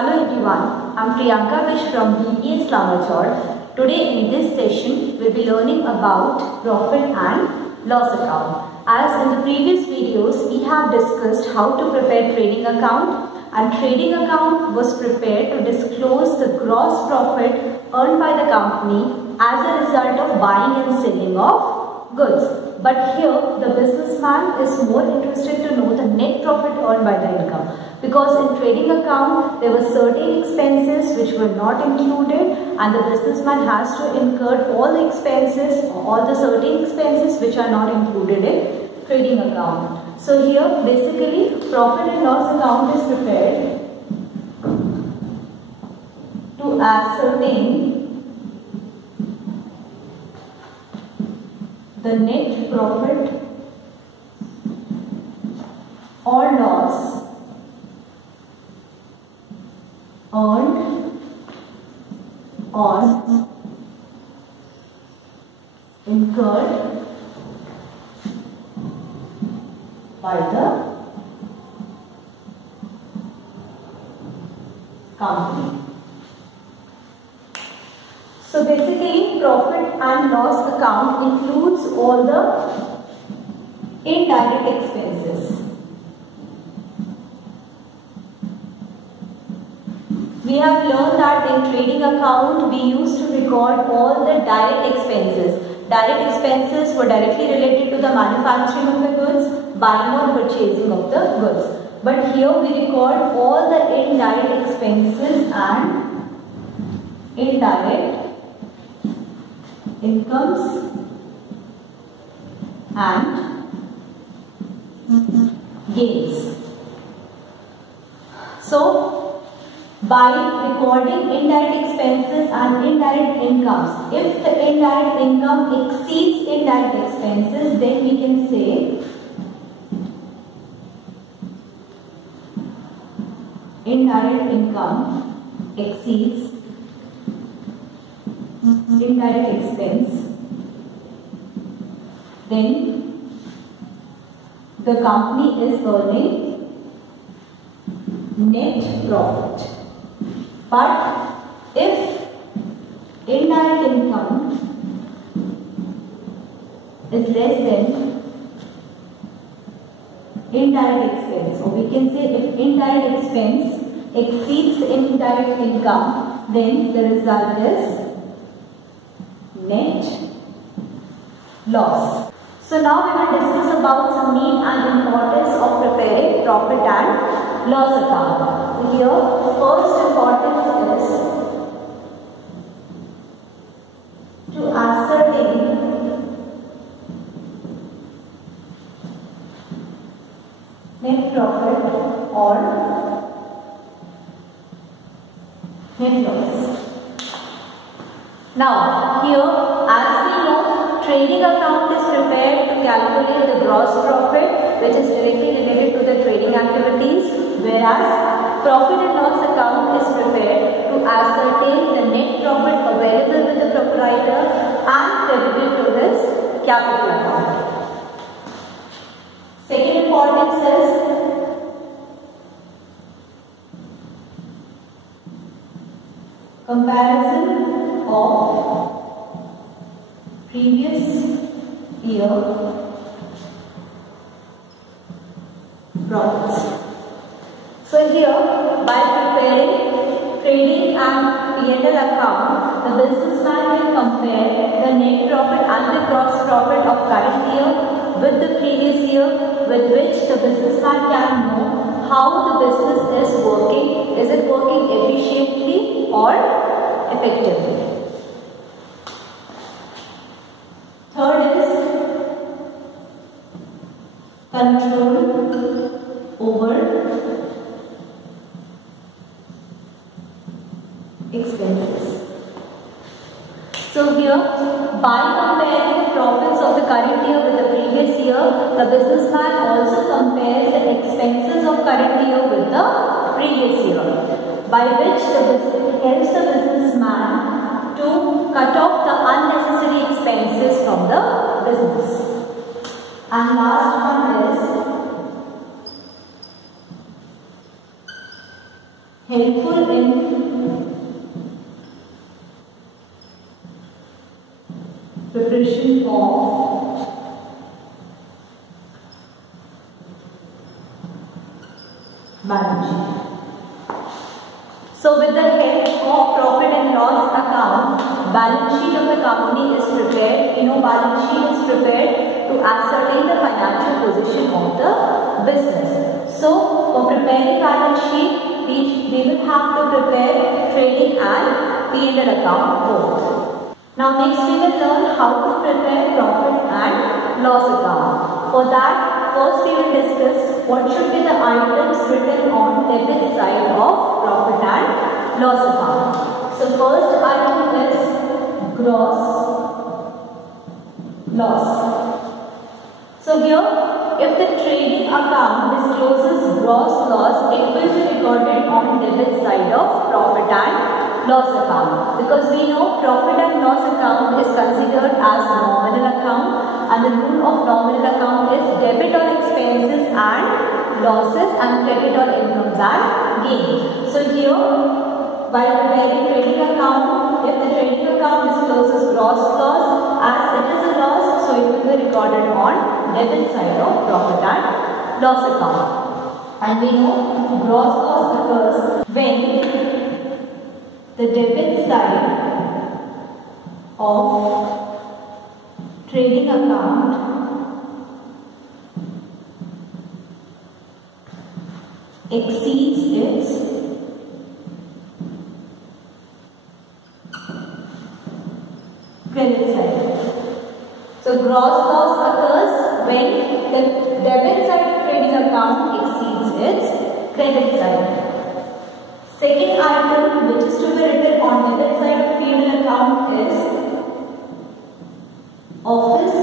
Hello everyone, I am Priyanka Vish from BPS Lamachor. Today in this session, we will be learning about profit and loss account. As in the previous videos, we have discussed how to prepare trading account, and trading account was prepared to disclose the gross profit earned by the company as a result of buying and selling of goods. But here the businessman is more interested to know the net profit earned by the income, because in trading account there were certain expenses which were not included and the businessman has to incur all the expenses, all the certain expenses which are not included in trading account. So here basically profit and loss account is prepared to ascertain the net profit or loss earned on incurred by the company. So basically profit and loss account includes all the indirect expenses. We have learned that in trading account we used to record all the direct expenses. Direct expenses were directly related to the manufacturing of the goods, buying or purchasing of the goods. But here we record all the indirect expenses and indirect incomes and gains. So, by recording indirect expenses and indirect incomes, if the indirect income exceeds indirect expenses, then we can say indirect income exceeds indirect expense, then the company is earning net profit. But if indirect income is less than indirect expense, or we can say if indirect expense exceeds the indirect income, then the result is net loss. So now we will discuss about some need and importance of preparing profit and loss account. Here the first importance is to ascertain net profit or net loss. Now here, as we know, trading account is prepared to calculate the gross profit which is directly related to the trading activities, whereas profit and loss account is prepared to ascertain the net profit available with the proprietor and credited to his capital account. Second importance is comparison of previous year profits. So here, by preparing trading and P&L account, the businessman can compare the net profit and the gross profit of current year with the previous year, with which the businessman can know how the business is working. Is it working efficiently or effectively? Third is control over expenses. So here, by comparing the profits of the current year with the previous year, the businessman also compares the expenses of current year with the previous year, by which it helps the businessman to cut off the unnecessary expenses from the business. And last one is helpful in preparation of balance sheet. So with the help of profit and loss account, balance sheet of the company is prepared. Balance sheet is prepared to ascertain the financial position of the business. So for preparing balance sheet, we will have to prepare trading and P&L account both. Now next we will learn how to prepare profit and loss account. For that, first we will discuss what should be the items written on debit side of profit and loss account. So first item is gross loss. So here, if the trading account discloses gross loss, it will be recorded on debit side of profit and loss account, because we know profit and loss account is considered as nominal account, and the rule of nominal account is debit on expenses and losses and credit on incomes and gains. So here, while preparing trading account, if the trading account discloses gross loss, as it is a loss, so it will be recorded on debit side of profit and loss account. And we know gross loss occurs when the debit side of trading account exceeds its credit side. So gross loss occurs when the debit side of trading account exceeds its credit side. Second item which is to be written on debit side of P&L account is office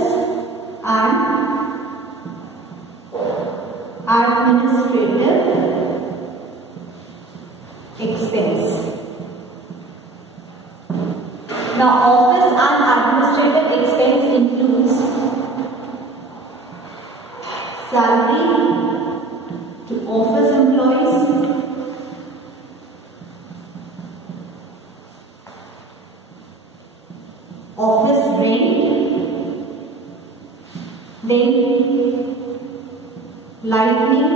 and administrative expense. Now office and administrative expense includes salary to office employees, office rent, then lighting,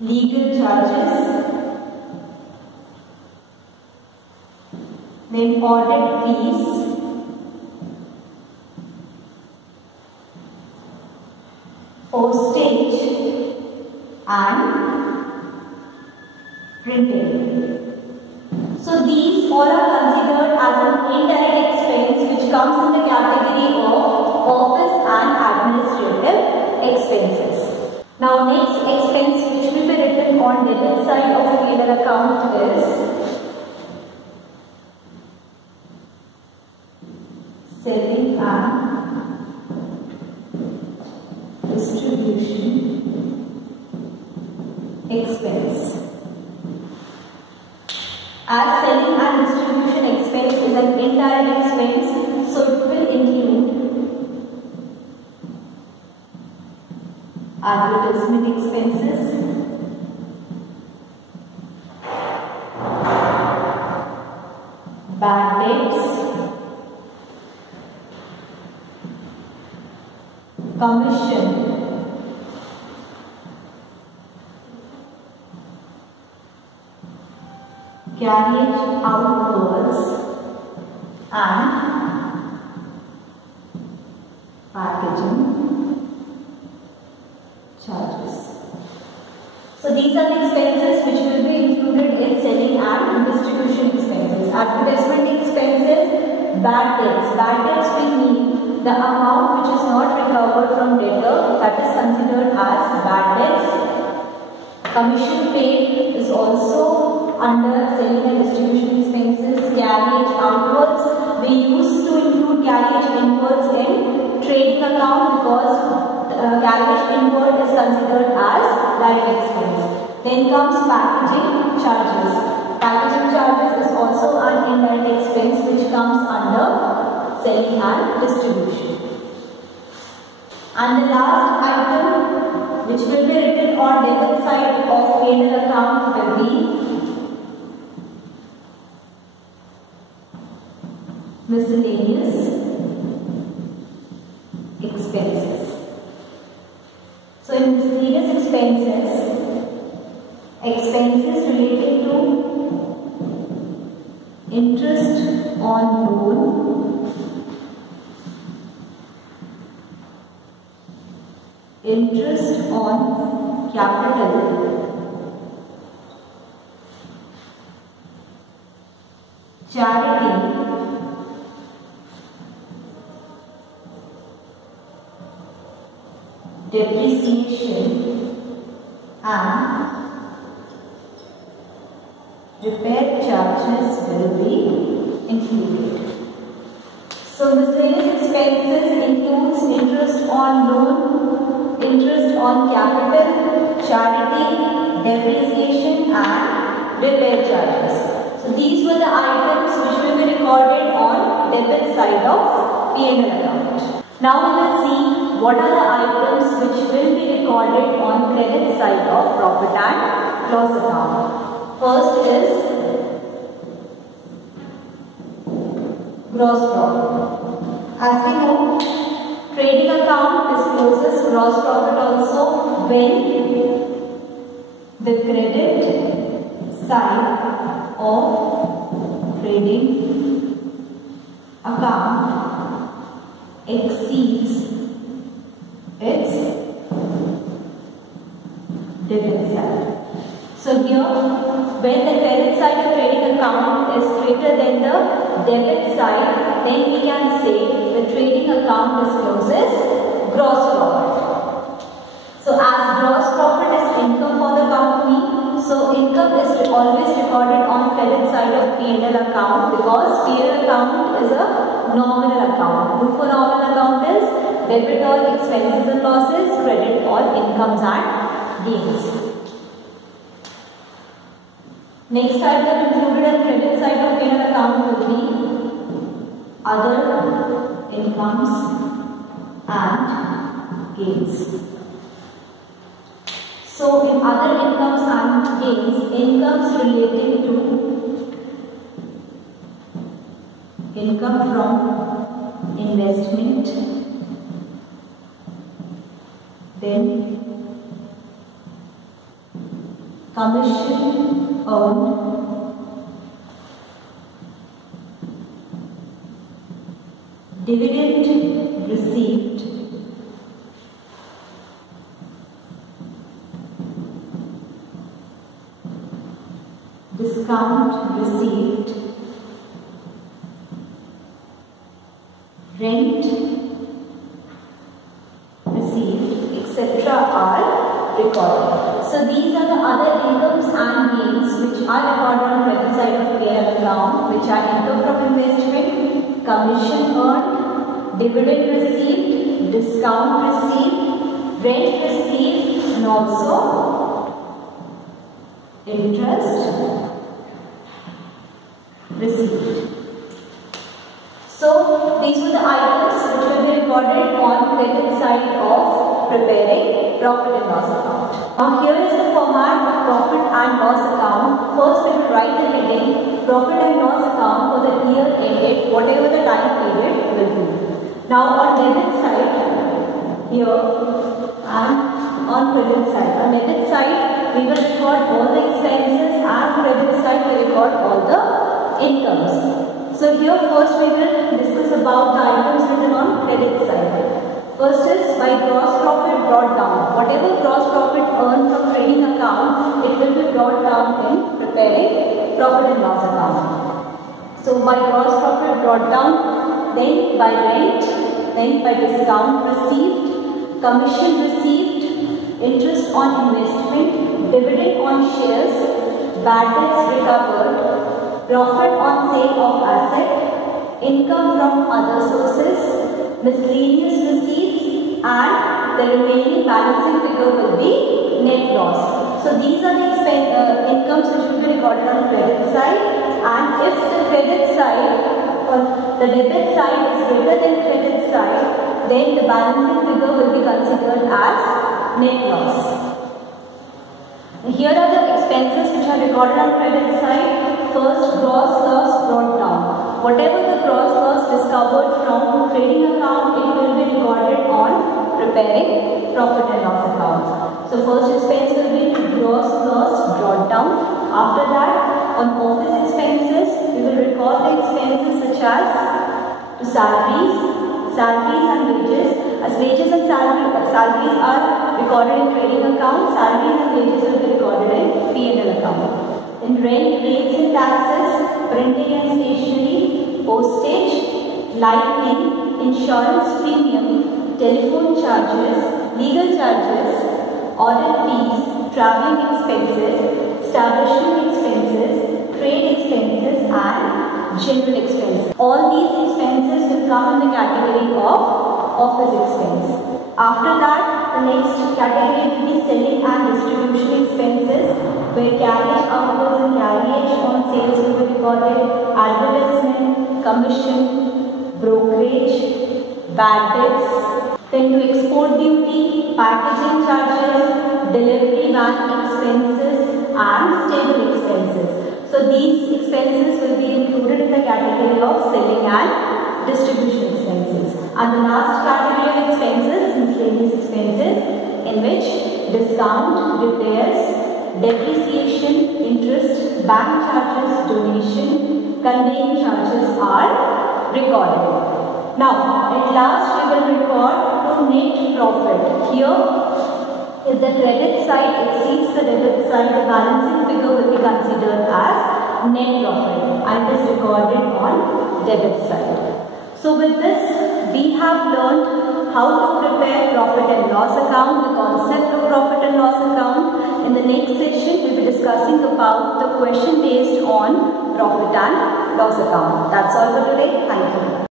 legal charges, then audit fees, postage and printing. So these all are considered as an indirect expense which comes in the category of office and administrative expenses. Now next expense which will be written on debit side of P&L account is selling and distribution expense. As selling and distribution expense is an indirect expense, so it will include advertisement expenses, bad debts, commission, carriage outwards and packaging charges. So these are the expenses which will be included in selling and distribution expenses. Advertisement expenses, bad debts. Bad debts will mean the amount which is not recovered from debtor, that is considered as bad debts. Commission paid is also under selling and distribution expenses. Carriage outwards, we used to include carriage inwards in trading account because carriage inward is considered as direct expense. Then comes packaging charges. Packaging charges is also an indirect expense which comes under selling and distribution. And the last item which will be written on debit side of P&L account will be miscellaneous expenses. So in miscellaneous expenses, expenses related to interest on loan, interest on capital, charity, depreciation and repair charges will be included. So miscellaneous expenses includes interest on loan, interest on capital, charity, depreciation and repair charges. So these were the items which will be recorded on debit side of P&L account. Now we will see what are the items which will be recorded on credit side of profit and loss account. First is gross profit. As we know, trading account discloses gross profit also when the credit side of trading account exceeds its debit side. So here, when the credit side of trading account is greater than the debit side, then we can say the trading account discloses gross profit. So as gross profit is income for the company, so income is always recorded on credit side of P&L account because P&L account is a nominal account. Rule for nominal account is debit all expenses and losses, credit all incomes and gains. Next item included on credit side of P&L account will be other incomes and gains. So in other incomes and gains, incomes relating to income from investment, then commission earned, dividend received, discount received, rent received, etc. are recorded. So these are the other incomes and gains which are recorded on credit side of P&L account, which are income from investment, commission earned, dividend received, discount received, rent received, and also interest received. So these were the items which will be recorded on credit side of preparing profit and loss account. Now here is the format of profit and loss account. First we will write the heading profit and loss account for the year ended, whatever the time period will be. Now on debit side here and on credit side. On debit side we will record all the expenses and credit side we record all the incomes. So here first we will discuss about the items written on credit side. First is by gross profit brought down. Whatever gross profit earned from trading account, it will be brought down in preparing profit and loss account. So by gross profit brought down, then by rent, then by discount received, commission received, interest on investment, dividend on shares, bad debts recovered, profit on sale of asset, income from other sources, miscellaneous receipts, and the remaining balancing figure will be net loss. So these are the incomes which will be recorded on credit side, and if the credit side or the debit side is greater than credit side, then the balancing figure will be considered as net loss. Here are the expenses which are recorded on credit side. First, gross loss brought down. Whatever the gross loss discovered from trading account, it will be recorded on preparing profit and loss account. So first expense will be gross loss brought down. After that, on office expenses, we will record the expenses such as to salaries and wages. As wages and salaries are recorded in trading account, salaries and wages will be recorded in P&L account. In rent, rates and taxes, printing and stationery, postage, lighting, insurance premium, telephone charges, legal charges, audit fees, travelling expenses, establishment expenses, trade expenses and general expenses. All these expenses will come in the category of office expense. After that, the next category will be selling and distribution expenses, where carriage outwards and carriage on sales will be recorded, advertisement, commission, brokerage, bad debts. Then to export duty, packaging charges, delivery van expenses and stable expenses. So these expenses will be included in the category of selling and distribution expenses. And the last category of expenses, miscellaneous expenses, in which discount, repairs, depreciation, interest, bank charges, donation, conveying charges are recorded. Now, at last we will record to net profit. Here, if the credit side exceeds the debit side, the balancing figure will be considered as net profit and is recorded on debit side. So with this, we have learned how to prepare profit and loss account, the concept of profit and loss account. In the next session, we will be discussing about the question based on profit and loss account. That's all for today. Thank you.